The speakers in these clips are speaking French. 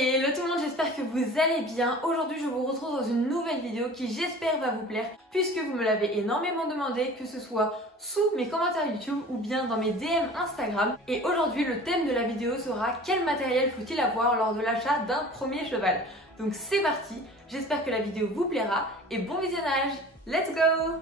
Hello tout le monde, j'espère que vous allez bien. Aujourd'hui je vous retrouve dans une nouvelle vidéo qui j'espère va vous plaire puisque vous me l'avez énormément demandé, que ce soit sous mes commentaires YouTube ou bien dans mes DM Instagram. Et aujourd'hui le thème de la vidéo sera quel matériel faut-il avoir lors de l'achat d'un premier cheval. Donc c'est parti, j'espère que la vidéo vous plaira et bon visionnage. Let's go!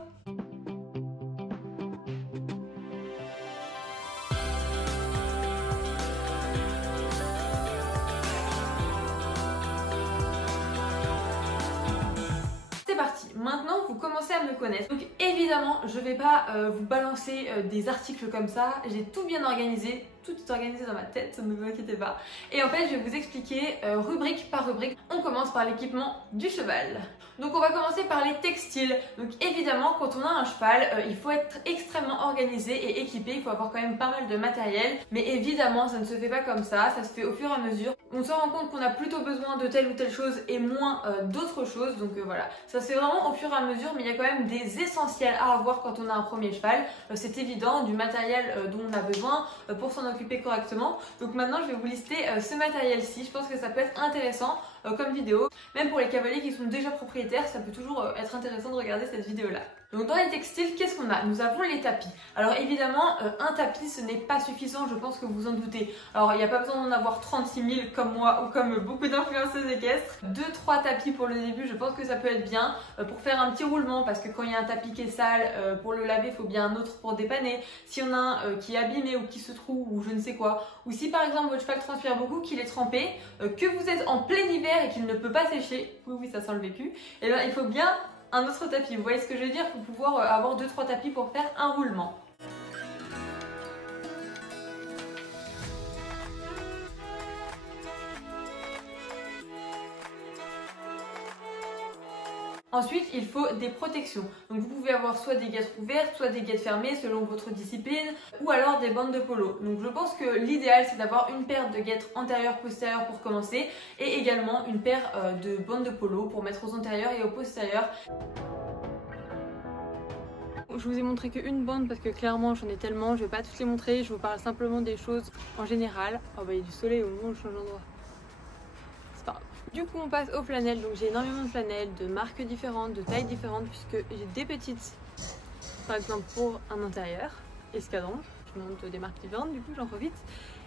Parti. Maintenant vous commencez à me connaître, donc évidemment je vais pas vous balancer des articles comme ça, j'ai tout bien organisé, tout est organisé dans ma tête, ne vous inquiétez pas. Et en fait je vais vous expliquer rubrique par rubrique. On commence par l'équipement du cheval. Donc on va commencer par les textiles. Donc évidemment quand on a un cheval il faut être extrêmement organisé et équipé, il faut avoir quand même pas mal de matériel. Mais évidemment ça ne se fait pas comme ça se fait au fur et à mesure. On se rend compte qu'on a plutôt besoin de telle ou telle chose et moins d'autres choses, donc voilà. Ça se fait vraiment au fur et à mesure, mais il y a quand même des essentiels à avoir quand on a un premier cheval. C'est évident, du matériel dont on a besoin pour s'en occuper correctement. Donc maintenant je vais vous lister ce matériel-ci, je pense que ça peut être intéressant comme vidéo. Même pour les cavaliers qui sont déjà propriétaires, ça peut toujours être intéressant de regarder cette vidéo-là. Donc dans les textiles, qu'est-ce qu'on a? Nous avons les tapis. Alors évidemment, un tapis ce n'est pas suffisant, je pense que vous en doutez. Alors il n'y a pas besoin d'en avoir 36 000 comme moi ou comme beaucoup d'influenceuses équestres. 2-3 tapis pour le début, je pense que ça peut être bien pour faire un petit roulement, parce que quand il y a un tapis qui est sale, pour le laver, il faut bien un autre pour dépanner. Si on a un qui est abîmé ou qui se trouve ou je ne sais quoi, ou si par exemple votre cheval transpire beaucoup, qu'il est trempé, que vous êtes en plein hiver et qu'il ne peut pas sécher, oui ça sent le vécu, et bien il faut bien un autre tapis. Vous voyez ce que je veux dire? Il faut pouvoir avoir 2-3 tapis pour faire un roulement. Ensuite, il faut des protections. Donc vous pouvez avoir soit des guêtres ouvertes, soit des guêtres fermées selon votre discipline, ou alors des bandes de polo. Donc je pense que l'idéal c'est d'avoir une paire de guêtres antérieures-postérieures pour commencer, et également une paire de bandes de polo pour mettre aux antérieures et aux postérieures. Je vous ai montré qu'une bande parce que clairement j'en ai tellement, je vais pas toutes les montrer, je vous parle simplement des choses en général. Oh bah il y a du soleil au moment où je change d'endroit. C'est pas grave. Du coup on passe aux flanelles, donc j'ai énormément de flanelles, de marques différentes, de tailles différentes, puisque j'ai des petites par exemple pour un intérieur, escadron, je monte des marques différentes, du coup j'en profite.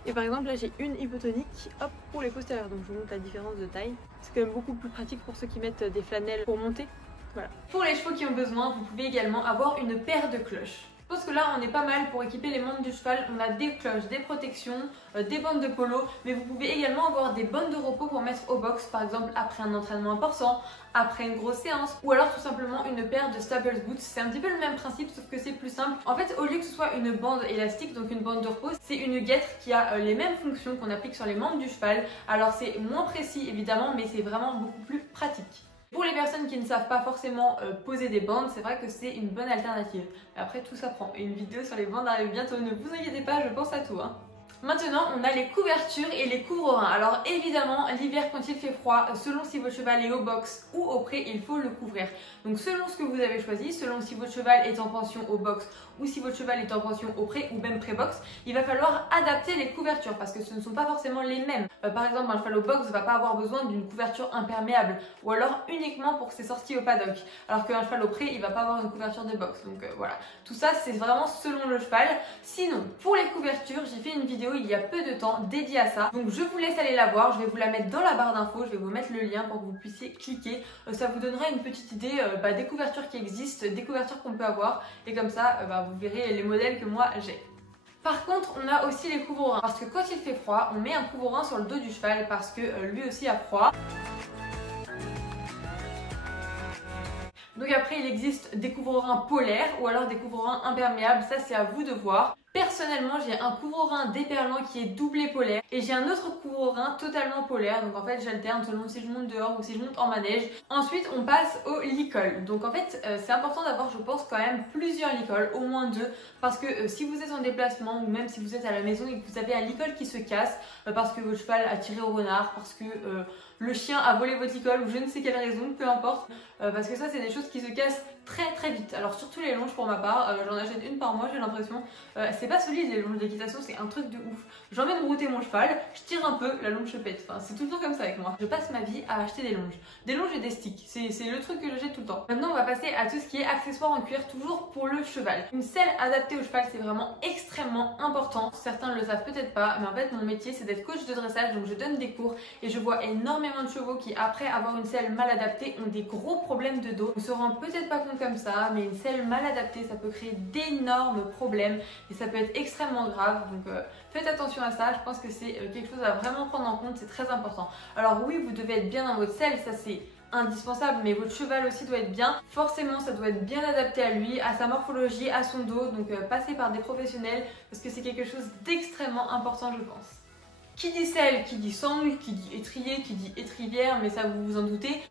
Et par exemple là j'ai une hypotonique, hop, pour les postérieurs, donc je vous montre la différence de taille. C'est quand même beaucoup plus pratique pour ceux qui mettent des flanelles pour monter. Voilà. Pour les chevaux qui ont besoin, vous pouvez également avoir une paire de cloches. Je pense que là on est pas mal pour équiper les membres du cheval. On a des cloches, des protections, des bandes de polo, mais vous pouvez également avoir des bandes de repos pour mettre au box, par exemple après un entraînement important, après une grosse séance, ou alors tout simplement une paire de Staples Boots. C'est un petit peu le même principe sauf que c'est plus simple. En fait au lieu que ce soit une bande élastique, donc une bande de repos, c'est une guêtre qui a les mêmes fonctions qu'on applique sur les membres du cheval. Alors c'est moins précis évidemment, mais c'est vraiment beaucoup plus pratique. Pour les personnes qui ne savent pas forcément poser des bandes, c'est vrai que c'est une bonne alternative. Mais après tout s'apprend. Et une vidéo sur les bandes arrive bientôt, ne vous inquiétez pas, je pense à tout. Maintenant, on a les couvertures et les couvre-reins. Alors évidemment, l'hiver quand il fait froid, selon si votre cheval est au box ou au pré, il faut le couvrir. Donc selon ce que vous avez choisi, selon si votre cheval est en pension au box ou si votre cheval est en pension au pré ou même pré-box, il va falloir adapter les couvertures parce que ce ne sont pas forcément les mêmes. Par exemple, un cheval au box ne va pas avoir besoin d'une couverture imperméable ou alors uniquement pour ses sorties au paddock. Alors qu'un cheval au pré, il va pas avoir une couverture de box. Donc voilà, tout ça c'est vraiment selon le cheval. Sinon, pour les couvertures, j'ai fait une vidéo il y a peu de temps dédiée à ça. Donc je vous laisse aller la voir, je vais vous la mettre dans la barre d'infos, je vais vous mettre le lien pour que vous puissiez cliquer. Ça vous donnera une petite idée des couvertures qui existent, des couvertures qu'on peut avoir et comme ça vous verrez les modèles que moi j'ai. Par contre, on a aussi les couvre-reins parce que quand il fait froid, on met un couvre-rein sur le dos du cheval parce que lui aussi a froid. Donc après il existe des couvre-reins polaires ou alors des couvre-reins imperméables, ça c'est à vous de voir. Personnellement j'ai un couvre-rein déperlant qui est doublé polaire et j'ai un autre couvre-rein totalement polaire, donc en fait j'alterne selon si je monte dehors ou si je monte en manège. Ensuite on passe au licol, donc en fait c'est important d'avoir je pense quand même plusieurs licols, au moins 2, parce que si vous êtes en déplacement ou même si vous êtes à la maison et que vous avez un licol qui se casse parce que votre cheval a tiré au renard, parce que le chien a volé votre licol ou je ne sais quelle raison, peu importe, parce que ça c'est des choses qui se cassent très vite. Alors surtout les longes pour ma part, j'en achète une par mois, j'ai l'impression. C'est pas solide les longes d'équitation, c'est un truc de ouf. J'ai envie de router mon cheval, je tire un peu, la longe se pète. Enfin, c'est tout le temps comme ça avec moi. Je passe ma vie à acheter des longes et des sticks. C'est le truc que j'achète tout le temps. Maintenant on va passer à tout ce qui est accessoires en cuir, toujours pour le cheval. Une selle adaptée au cheval, c'est vraiment extrêmement important. Certains ne le savent peut-être pas, mais en fait mon métier c'est d'être coach de dressage, donc je donne des cours et je vois énormément de chevaux qui après avoir une selle mal adaptée ont des gros problèmes de dos. On se rend peut-être pas compte comme ça, mais une selle mal adaptée ça peut créer d'énormes problèmes et ça peut être extrêmement grave. Donc faites attention à ça, je pense que c'est quelque chose à vraiment prendre en compte, c'est très important. Alors oui, vous devez être bien dans votre selle, ça c'est indispensable, mais votre cheval aussi doit être bien. Forcément ça doit être bien adapté à lui, à sa morphologie, à son dos, donc passez par des professionnels parce que c'est quelque chose d'extrêmement important je pense. Qui dit selle, qui dit sangle, qui dit étrier, qui dit étrivière, mais ça vous vous en doutez.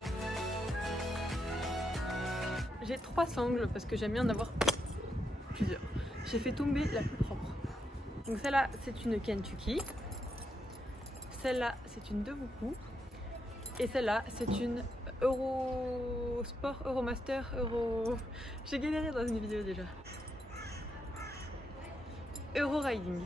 J'ai 3 sangles parce que j'aime bien en avoir plusieurs. J'ai fait tomber la plus propre. Donc celle-là c'est une Kentucky, celle-là c'est une Devuku et celle-là c'est une Eurosport, Euromaster, J'ai galéré dans une vidéo déjà. Euro Riding.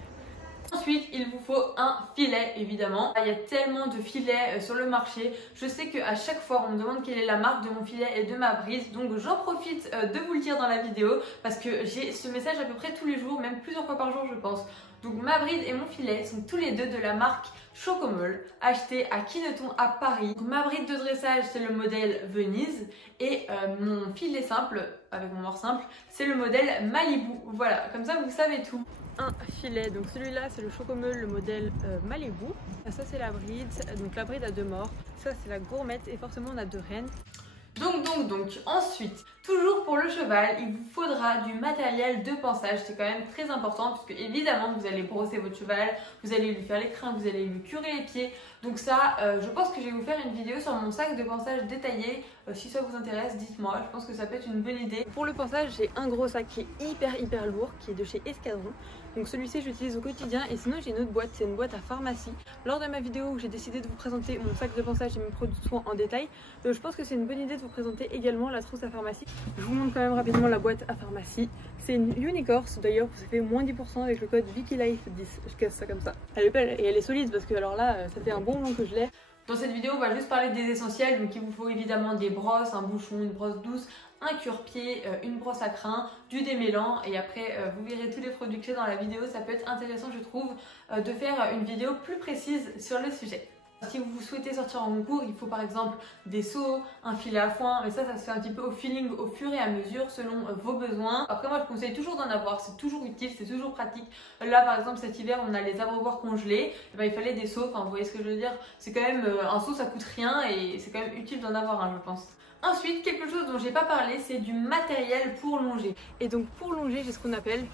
Ensuite, il vous faut un filet évidemment. Il y a tellement de filets sur le marché. Je sais qu'à chaque fois, on me demande quelle est la marque de mon filet et de ma brise. Donc j'en profite de vous le dire dans la vidéo parce que j'ai ce message à peu près tous les jours, même plusieurs fois par jour je pense. Donc ma bride et mon filet sont tous les deux de la marque Chocomole, acheté à Kineton à Paris. Donc, ma bride de dressage c'est le modèle Venise et mon filet simple, avec mon mort simple, c'est le modèle Malibu. Voilà, comme ça vous savez tout. Un filet, donc celui-là c'est le Chocomole, le modèle Malibu. Ça c'est la bride, donc la bride a 2 morts. Ça c'est la gourmette et forcément on a 2 reines. Donc, ensuite, toujours pour le cheval, il vous faudra du matériel de pansage, c'est quand même très important puisque évidemment vous allez brosser votre cheval, vous allez lui faire les crins, vous allez lui curer les pieds. Donc ça, je pense que je vais vous faire une vidéo sur mon sac de pansage détaillé. Si ça vous intéresse, dites-moi, je pense que ça peut être une bonne idée. Pour le pansage, j'ai un gros sac qui est hyper lourd, qui est de chez Escadron. Donc celui-ci j'utilise au quotidien et sinon j'ai une autre boîte, c'est une boîte à pharmacie. Lors de ma vidéo où j'ai décidé de vous présenter mon sac de pansage et mes produits de soins en détail, je pense que c'est une bonne idée de vous présenter également la trousse à pharmacie. Je vous montre quand même rapidement la boîte à pharmacie. C'est une Unicorse, d'ailleurs vous avez moins 10% avec le code VickyLife10, je casse ça comme ça. Elle est belle et elle est solide parce que alors là ça fait un bon moment que je l'ai. Dans cette vidéo on va juste parler des essentiels, donc il vous faut évidemment des brosses, un bouchon, une brosse douce, un cure-pied, une brosse à crins, du démêlant et après vous verrez tous les produits que j'ai dans la vidéo. Ça peut être intéressant je trouve de faire une vidéo plus précise sur le sujet. Si vous souhaitez sortir en concours, il faut par exemple des seaux, un filet à foin, mais ça se fait un petit peu au feeling, au fur et à mesure, selon vos besoins. Après moi je conseille toujours d'en avoir, c'est toujours utile, c'est toujours pratique. Là par exemple cet hiver on a les abreuvoirs congelés, et ben, il fallait des seaux, enfin vous voyez ce que je veux dire. C'est quand même, un seau ça coûte rien et c'est quand même utile d'en avoir un je pense. Ensuite, quelque chose dont j'ai pas parlé, c'est du matériel pour longer. Et donc pour longer, j'ai ce qu'on appelle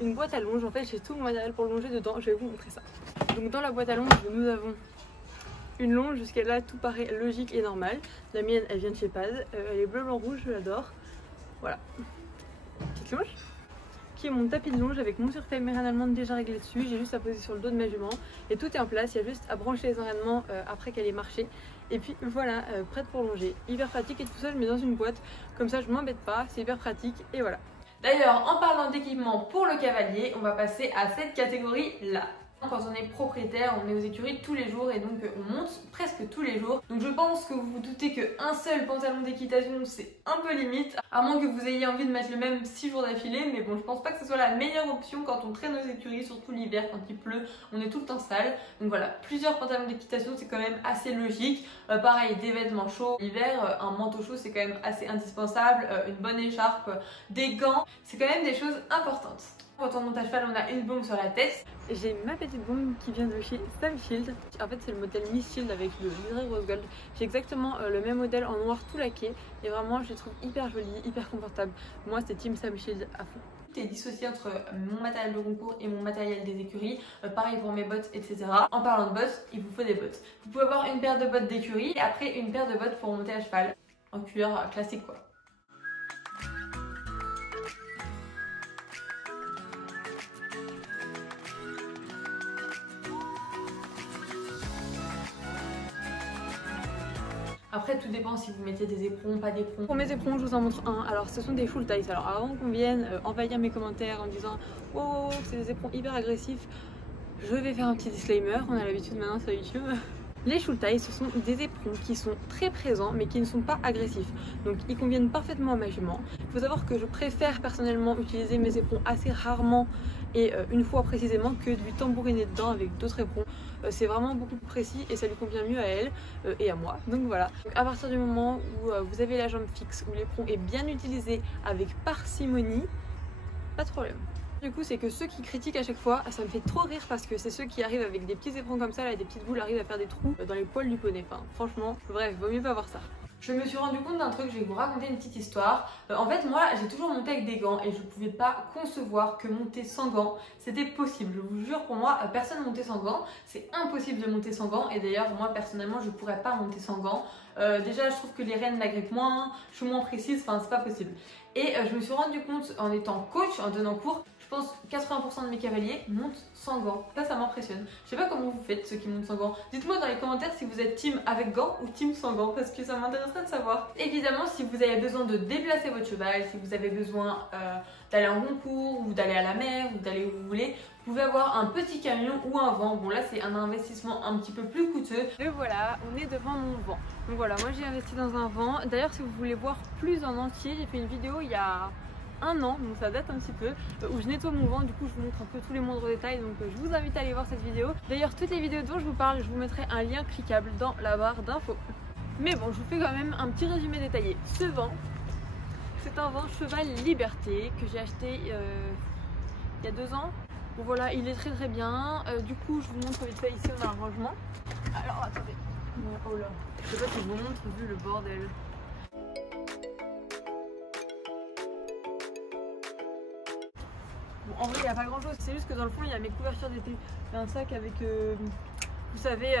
une boîte à longe. En fait, j'ai tout mon matériel pour longer dedans. Je vais vous montrer ça. Donc dans la boîte à longe, nous avons une longe. Jusqu'à là, tout paraît logique et normal. La mienne, elle vient de chez Paz. Elle est bleu, blanc, rouge, je l'adore. Voilà. Petite longe. Qui est mon tapis de longe avec mon surface mérène allemande déjà réglé dessus. J'ai juste à poser sur le dos de ma jument et tout est en place. Il y a juste à brancher les enraînements après qu'elle ait marché. Et puis voilà, prête pour longer. Hyper pratique et tout ça je mets dans une boîte. Comme ça je m'embête pas, c'est hyper pratique et voilà. D'ailleurs en parlant d'équipement pour le cavalier, on va passer à cette catégorie là. Quand on est propriétaire, on est aux écuries tous les jours et donc on monte presque tous les jours. Donc je pense que vous vous doutez qu'un seul pantalon d'équitation c'est un peu limite, à moins que vous ayez envie de mettre le même 6 jours d'affilée, mais bon je pense pas que ce soit la meilleure option quand on traîne aux écuries, surtout l'hiver quand il pleut, on est tout le temps sale. Donc voilà, plusieurs pantalons d'équitation c'est quand même assez logique. Pareil, des vêtements chauds, l'hiver, un manteau chaud c'est quand même assez indispensable, une bonne écharpe, des gants, c'est quand même des choses importantes. Quand on monte à cheval, on a une baume sur la tête. J'ai ma petite baume qui vient de chez Sam Shield. En fait, c'est le modèle Miss Shield avec le liseré rose gold. J'ai exactement le même modèle en noir tout laqué. Et vraiment, je les trouve hyper jolie, hyper confortable. Moi, c'est Team Sam Shield à fond. Tout est dissocié entre mon matériel de concours et mon matériel des écuries. Pareil pour mes bottes, etc. En parlant de bottes, il vous faut des bottes. Vous pouvez avoir une paire de bottes d'écurie et après une paire de bottes pour monter à cheval. En cuir classique quoi. Après tout dépend si vous mettez des éperons, pas d'éperons. Pour mes éperons je vous en montre un. Alors ce sont des full ties. Alors avant qu'on vienne envahir mes commentaires en disant oh c'est des éperons hyper agressifs, je vais faire un petit disclaimer, on a l'habitude maintenant sur YouTube. Les full ties, ce sont des éperons qui sont très présents mais qui ne sont pas agressifs. Donc ils conviennent parfaitement à ma jument. Il faut savoir que je préfère personnellement utiliser mes éperons assez rarement et une fois précisément que de lui tambouriner dedans avec d'autres éperons. C'est vraiment beaucoup plus précis et ça lui convient mieux à elle et à moi. Donc voilà. Donc à partir du moment où vous avez la jambe fixe, où l'éperon est bien utilisé avec parcimonie, pas de problème. Du coup c'est que ceux qui critiquent à chaque fois, ça me fait trop rire parce que c'est ceux qui arrivent avec des petits éperons comme ça, là, des petites boules arrivent à faire des trous dans les poils du poney. Enfin franchement, bref, vaut mieux pas voir ça. Je me suis rendu compte d'un truc, je vais vous raconter une petite histoire. En fait moi j'ai toujours monté avec des gants et je pouvais pas concevoir que monter sans gants c'était possible. Je vous jure, pour moi personne montait sans gants, c'est impossible de monter sans gants et d'ailleurs moi personnellement je pourrais pas monter sans gants. Déjà je trouve que les rênes m'agrippent moins, je suis moins précise, enfin c'est pas possible. Et je me suis rendu compte en étant coach, en donnant cours, je pense 80% de mes cavaliers montent sans gants. Ça m'impressionne. Je sais pas comment vous faites ceux qui montent sans gants. Dites-moi dans les commentaires si vous êtes team avec gants ou team sans gants parce que ça m'intéresserait de savoir. Évidemment si vous avez besoin de déplacer votre cheval, si vous avez besoin d'aller en concours ou d'aller à la mer ou d'aller où vous voulez, vous pouvez avoir un petit camion ou un vent. Bon là c'est un investissement un petit peu plus coûteux. Et voilà, on est devant mon vent. Donc voilà, moi j'ai investi dans un vent. D'ailleurs si vous voulez voir plus en entier, j'ai fait une vidéo il y a un an, donc ça date un petit peu, où je nettoie mon vent. Du coup je vous montre un peu tous les moindres détails, donc je vous invite à aller voir cette vidéo. D'ailleurs toutes les vidéos dont je vous parle, je vous mettrai un lien cliquable dans la barre d'infos. Mais bon, je vous fais quand même un petit résumé détaillé. Ce vent, c'est un vent cheval liberté que j'ai acheté il y a 2 ans. Bon voilà, il est très très bien. Du coup je vous montre vite fait, ici on a un rangement. Alors attendez, oh là, je sais pas si je vous montre vu le bordel. Bon, en vrai il n'y a pas grand chose, c'est juste que dans le fond il y a mes couvertures d'été. Il y a un sac avec, vous savez,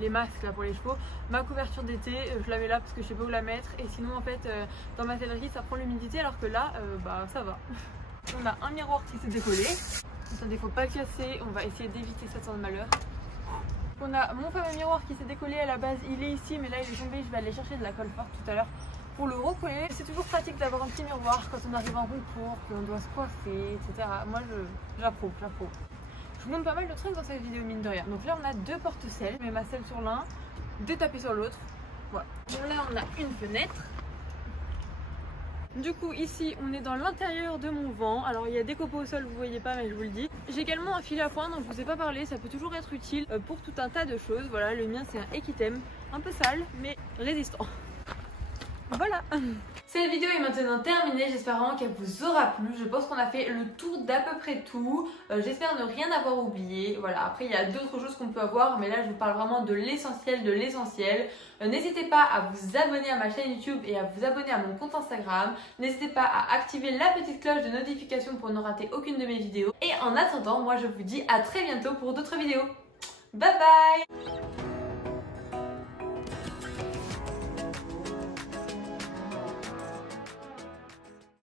les masques là pour les chevaux. Ma couverture d'été, je la mets là parce que je sais pas où la mettre. Et sinon en fait dans ma sellerie ça prend l'humidité alors que là bah ça va. On a un miroir qui s'est décollé. Attendez, faut pas le casser, on va essayer d'éviter ça sans malheur. On a mon fameux miroir qui s'est décollé à la base, il est ici mais là il est tombé, je vais aller chercher de la colle forte tout à l'heure pour le recoller. C'est toujours pratique d'avoir un petit miroir quand on arrive en concours, qu'on doit se coiffer, etc. Moi j'approuve. Je vous montre pas mal de trucs dans cette vidéo mine de rien. Donc là on a 2 porte-selles, je mets ma selle sur l'un, 2 tapis sur l'autre. Voilà. Bon là on a une fenêtre. Du coup ici on est dans l'intérieur de mon vent. Alors il y a des copeaux au sol, vous voyez pas mais je vous le dis. J'ai également un filet à foin dont je vous ai pas parlé, ça peut toujours être utile pour tout un tas de choses. Voilà, le mien c'est un Equitem, un peu sale mais résistant. Voilà. Cette vidéo est maintenant terminée, j'espère vraiment qu'elle vous aura plu. Je pense qu'on a fait le tour d'à peu près tout. J'espère ne rien avoir oublié. Voilà, après il y a d'autres choses qu'on peut avoir, mais là je vous parle vraiment de l'essentiel de l'essentiel. N'hésitez pas à vous abonner à ma chaîne YouTube et à vous abonner à mon compte Instagram. N'hésitez pas à activer la petite cloche de notification pour ne rater aucune de mes vidéos. Et en attendant, moi je vous dis à très bientôt pour d'autres vidéos. Bye bye!